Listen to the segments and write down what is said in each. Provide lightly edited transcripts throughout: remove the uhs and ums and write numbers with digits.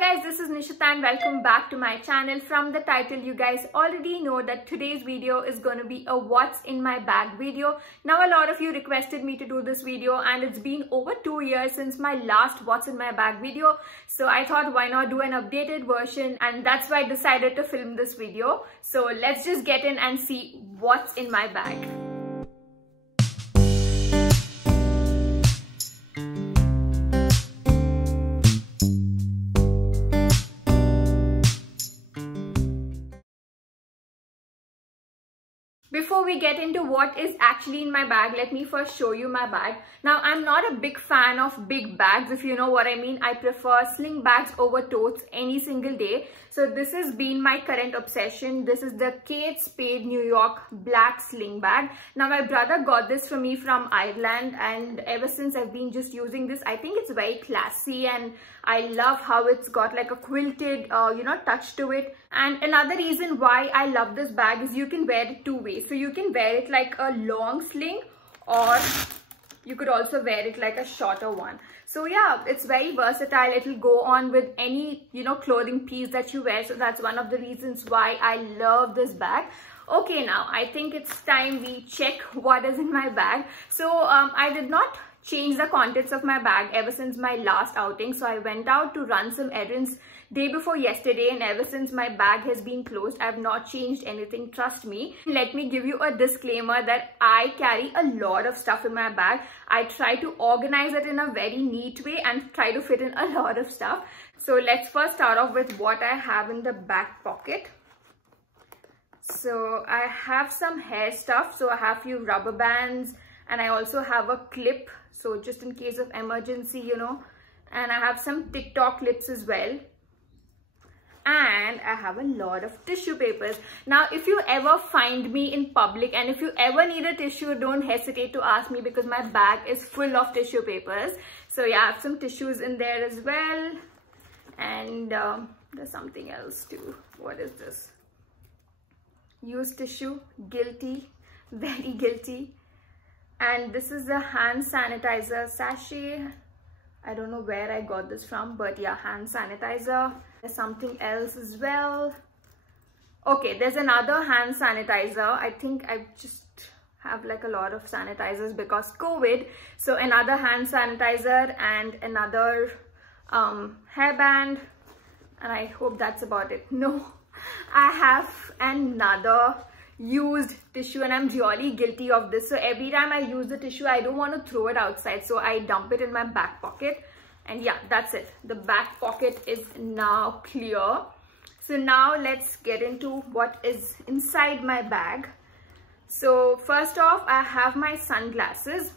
guys, this is Nishita and welcome back to my channel. From the title, you guys already know that today's video is going to be a what's in my bag video. Now, a lot of you requested me to do this video and it's been over 2 years since my last what's in my bag video. So I thought why not do an updated version, and that's why I decided to film this video. So let's just get in and see what's in my bag. Before we get into what is actually in my bag, let me first show you my bag. Now, I'm not a big fan of big bags, if you know what I mean. I prefer sling bags over totes any single day. So this has been my current obsession. This is the Kate Spade New York black sling bag. Now, my brother got this for me from Ireland, and ever since I've been just using this. I think it's very classy and I love how it's got like a quilted, touch to it. And another reason why I love this bag is you can wear it two ways. So you can wear it like a long sling, or you could also wear it like a shorter one. So yeah, it's very versatile. It'll go on with any, clothing piece that you wear. So that's one of the reasons why I love this bag. Okay, now I think it's time we check what is in my bag. So I did not change the contents of my bag ever since my last outing. So I went out to run some errands day before yesterday, and ever since my bag has been closed, I have not changed anything, trust me. Let me give you a disclaimer that I carry a lot of stuff in my bag. I try to organize it in a very neat way and try to fit in a lot of stuff. So let's first start off with what I have in the back pocket. So I have some hair stuff. So I have few rubber bands, and I also have a clip, so just in case of emergency, and I have some TikTok clips as well. And I have a lot of tissue papers. Now, if you ever find me in public and if you ever need a tissue, don't hesitate to ask me, because my bag is full of tissue papers. So yeah, I have some tissues in there as well. And there's something else too. What is this? Used tissue. Guilty. Very guilty. And this is a hand sanitizer sachet. I don't know where I got this from, but yeah, hand sanitizer. There's something else as well. Okay, there's another hand sanitizer. I think I just have like a lot of sanitizers because COVID. So another hand sanitizer and another hairband. And I hope that's about it. No, I have another used tissue, and I'm really guilty of this. So every time I use the tissue, I don't want to throw it outside, so I dump it in my back pocket. And yeah, that's it. The back pocket is now clear. So now let's get into what is inside my bag. So first off, I have my sunglasses.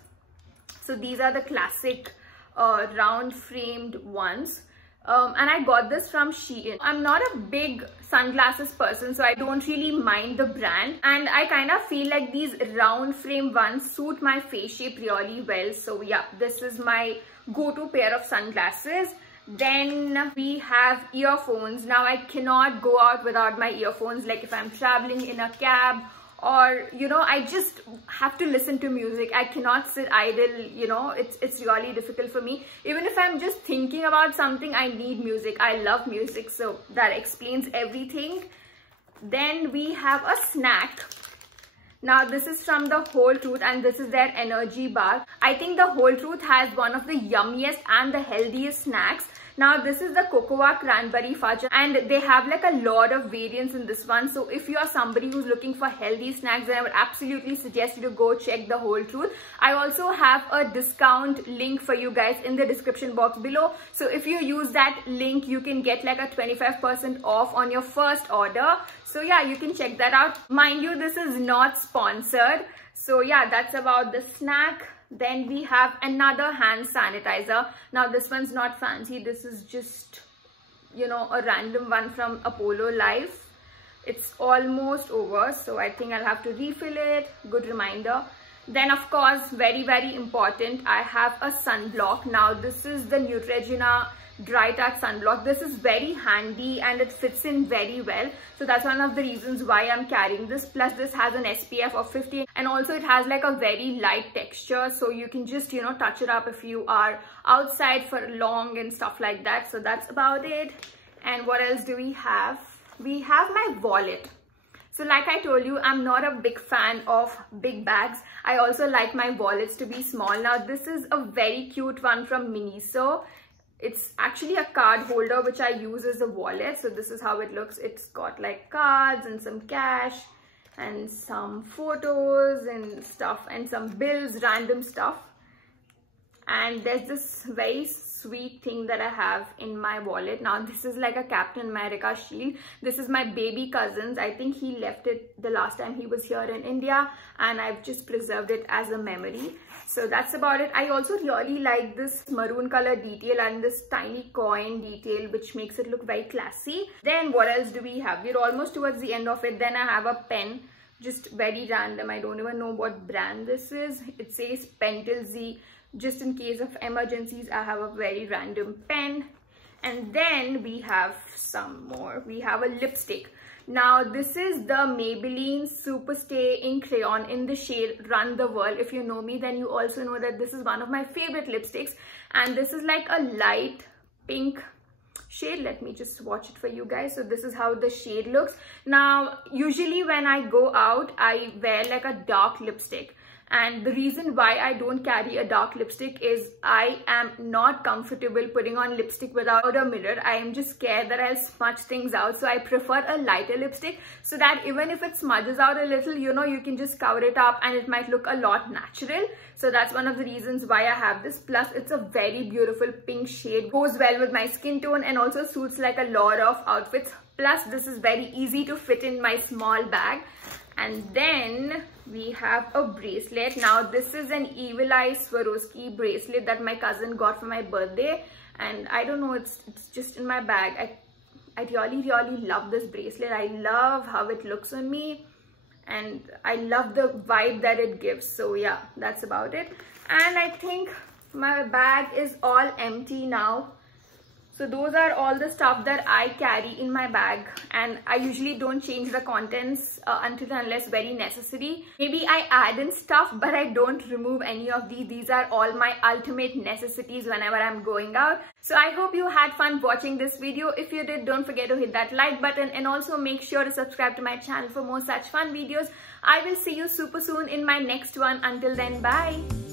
So these are the classic round framed ones. And I got this from Shein. I'm not a big sunglasses person, so I don't really mind the brand. And I kind of feel like these round frame ones suit my face shape really well. So yeah, this is my go-to pair of sunglasses. Then we have earphones. Now I cannot go out without my earphones. Like if I'm traveling in a cab, or I just have to listen to music. I cannot sit idle, it's really difficult for me. Even if I'm just thinking about something, I need music. I love music, so that explains everything. Then we have a snack. Now this is from the Whole Truth, and this is their energy bar. I think the Whole Truth has one of the yummiest and the healthiest snacks. Now this is the Cocoa Cranberry Fudge, and they have like a lot of variants in this one. So if you are somebody who's looking for healthy snacks, then I would absolutely suggest you to go check the Whole Truth. I also have a discount link for you guys in the description box below. So if you use that link, you can get like a 25% off on your first order. So yeah, you can check that out. Mind you, this is not sponsored. So yeah, that's about the snack. Then we have another hand sanitizer. Now this one's not fancy. This is just, a random one from Apollo Life. It's almost over, so I think I'll have to refill it. Good reminder. Then of course, very, very important, I have a sunblock. Now this is the Neutrogena dry touch sunblock. This is very handy and it fits in very well. So that's one of the reasons why I'm carrying this. Plus this has an SPF of 50 and also it has like a very light texture. So you can just, you know, touch it up if you are outside for long and stuff like that. So that's about it. And what else do we have? We have my wallet. So like I told you, I'm not a big fan of big bags. I also like my wallets to be small. Now this is a very cute one from Miniso. It's actually a card holder which I use as a wallet. So this is how it looks. It's got like cards and some cash and some photos and stuff and some bills, random stuff. And there's this very sweet thing that I have in my wallet. Now this is like a Captain America shield. This is my baby cousin's. I think he left it the last time he was here in India and I've just preserved it as a memory. So that's about it. I also really like this maroon color detail and this tiny coin detail which makes it look very classy. Then what else do we have? We're almost towards the end of it. Then I have a pen, just very random. I don't even know what brand this is. It says Pentel Z. Just in case of emergencies, I have a very random pen. And then we have some more. We have a lipstick. Now this is the Maybelline Superstay Ink Crayon in the shade Run the World. If you know me, then you also know that this is one of my favorite lipsticks. And this is like a light pink shade. Let me just swatch it for you guys. So this is how the shade looks. Now usually when I go out, I wear like a dark lipstick. And the reason why I don't carry a dark lipstick is I am not comfortable putting on lipstick without a mirror. I am just scared that I'll smudge things out. So I prefer a lighter lipstick so that even if it smudges out a little, you know, you can just cover it up and it might look a lot natural. So that's one of the reasons why I have this. Plus it's a very beautiful pink shade. Goes well with my skin tone and also suits like a lot of outfits. Plus this is very easy to fit in my small bag. And then we have a bracelet. Now this is an Evil Eye Swarovski bracelet that my cousin got for my birthday. And I don't know, it's just in my bag. I really love this bracelet. I love how it looks on me. And I love the vibe that it gives. So yeah, that's about it. And I think my bag is all empty now. So those are all the stuff that I carry in my bag, and I usually don't change the contents until unless very necessary. Maybe I add in stuff, but I don't remove any of these. These are all my ultimate necessities whenever I'm going out. So I hope you had fun watching this video. If you did, don't forget to hit that like button and also make sure to subscribe to my channel for more such fun videos. I will see you super soon in my next one. Until then, bye.